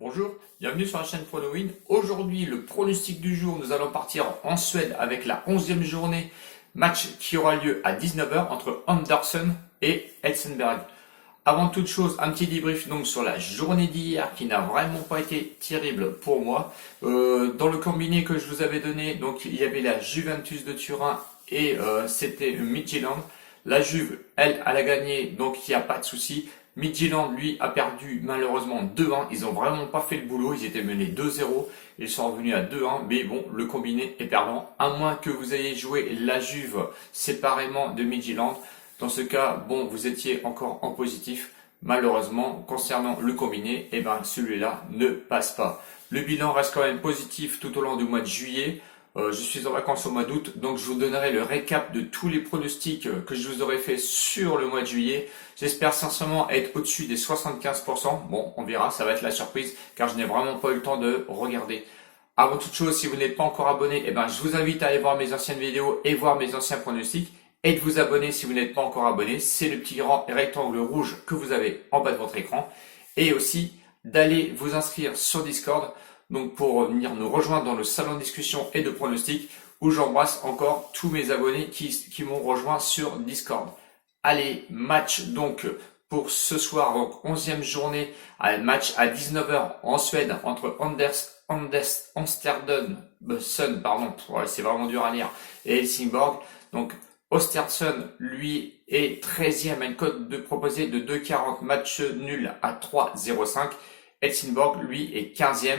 Bonjour, bienvenue sur la chaîne PronoWin. Aujourd'hui, le pronostic du jour, nous allons partir en Suède avec la 11e journée, match qui aura lieu à 19 h entre Andersen et Helsingborg. Avant toute chose, un petit débrief donc sur la journée d'hier qui n'a vraiment pas été terrible pour moi. Dans le combiné que je vous avais donné, donc il y avait la Juventus de Turin et c'était Midtjylland. La Juve, elle a gagné, donc il n'y a pas de souci. Midtjylland, lui, a perdu malheureusement 2-1. Ils n'ont vraiment pas fait le boulot. Ils étaient menés 2-0. Ils sont revenus à 2-1. Mais bon, le combiné est perdant. À moins que vous ayez joué la Juve séparément de Midtjylland. Dans ce cas, bon, vous étiez encore en positif. Malheureusement, concernant le combiné, eh ben, celui-là ne passe pas. Le bilan reste quand même positif tout au long du mois de juillet. Je suis en vacances au mois d'août, donc je vous donnerai le récap de tous les pronostics que je vous aurai fait sur le mois de juillet. J'espère sincèrement être au-dessus des 75%. Bon, on verra, ça va être la surprise, car je n'ai vraiment pas eu le temps de regarder. Avant toute chose, si vous n'êtes pas encore abonné, eh ben, je vous invite à aller voir mes anciennes vidéos et voir mes anciens pronostics. Et de vous abonner si vous n'êtes pas encore abonné. C'est le petit rectangle rouge que vous avez en bas de votre écran. Et aussi d'aller vous inscrire sur Discord, donc pour venir nous rejoindre dans le salon de discussion et de pronostics, où j'embrasse encore tous mes abonnés qui m'ont rejoint sur Discord. Allez, match donc pour ce soir, donc 11e journée, match à 19 h en Suède entre Amsterdam, pardon, c'est vraiment dur à lire, et Helsingborg. Donc Ostersund, lui, est 13e à une cote proposée de 2,40, match nul à 3,05. Helsingborg, lui, est 15e,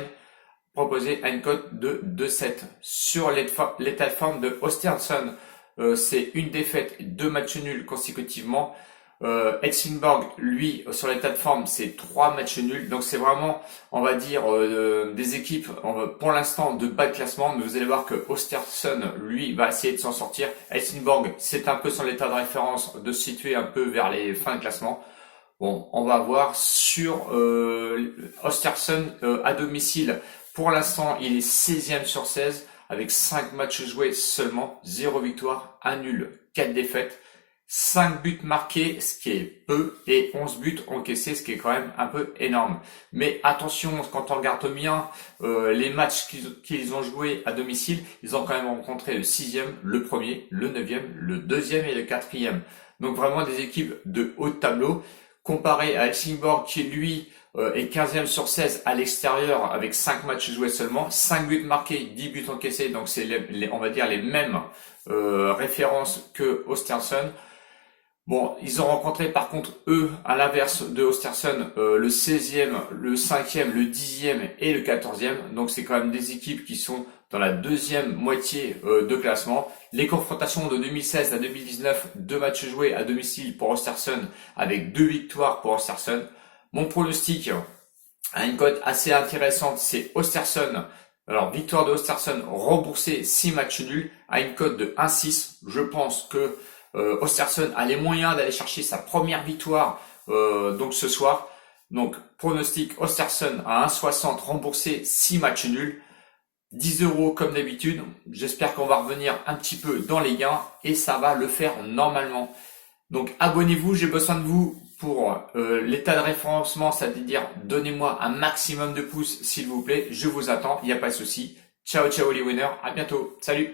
proposé à une cote de 2,7. Sur l'état de forme de Ostersund, c'est une défaite, deux matchs nuls consécutivement. Helsingborg, lui, sur l'état de forme, c'est 3 matchs nuls. Donc c'est vraiment, on va dire, des équipes pour l'instant de bas de classement. Mais vous allez voir que Ostersund, lui, va essayer de s'en sortir. Helsingborg, c'est un peu son état de référence de se situer un peu vers les fins de classement. Bon, on va voir sur Ostersund à domicile. Pour l'instant, il est 16e sur 16 avec 5 matchs joués seulement, 0 victoire, 1 nul, 4 défaites. 5 buts marqués, ce qui est peu, et 11 buts encaissés, ce qui est quand même un peu énorme. Mais attention, quand on regarde bien les matchs qu'ils ont joués à domicile, ils ont quand même rencontré le 6e, le 1er, le 9e, le 2e et le 4e. Donc vraiment des équipes de haut de tableau, comparé à Helsingborg qui lui est 15e sur 16 à l'extérieur avec 5 matchs joués seulement, 5 buts marqués, 10 buts encaissés, donc c'est on va dire les mêmes références que Ostersund. Bon, ils ont rencontré par contre, eux, à l'inverse de Ostersund, le 16e, le 5e, le 10e et le 14e. Donc c'est quand même des équipes qui sont dans la deuxième moitié de classement. Les confrontations de 2016 à 2019, 2 matchs joués à domicile pour Ostersund avec 2 victoires pour Ostersund. Mon pronostic a une cote assez intéressante, c'est Ostersund. Alors, victoire de Ostersund remboursée 6 matchs nuls à une cote de 1,6. Je pense que Ostersund a les moyens d'aller chercher sa première victoire donc ce soir. Donc pronostic Ostersund à 1,60 remboursé 6 matchs nuls. 10 € comme d'habitude. J'espère qu'on va revenir un petit peu dans les gains et ça va le faire normalement. Donc abonnez-vous, j'ai besoin de vous pour l'état de référencement, c'est-à-dire donnez-moi un maximum de pouces s'il vous plaît. Je vous attends, il n'y a pas de souci. Ciao ciao les winners, à bientôt, salut!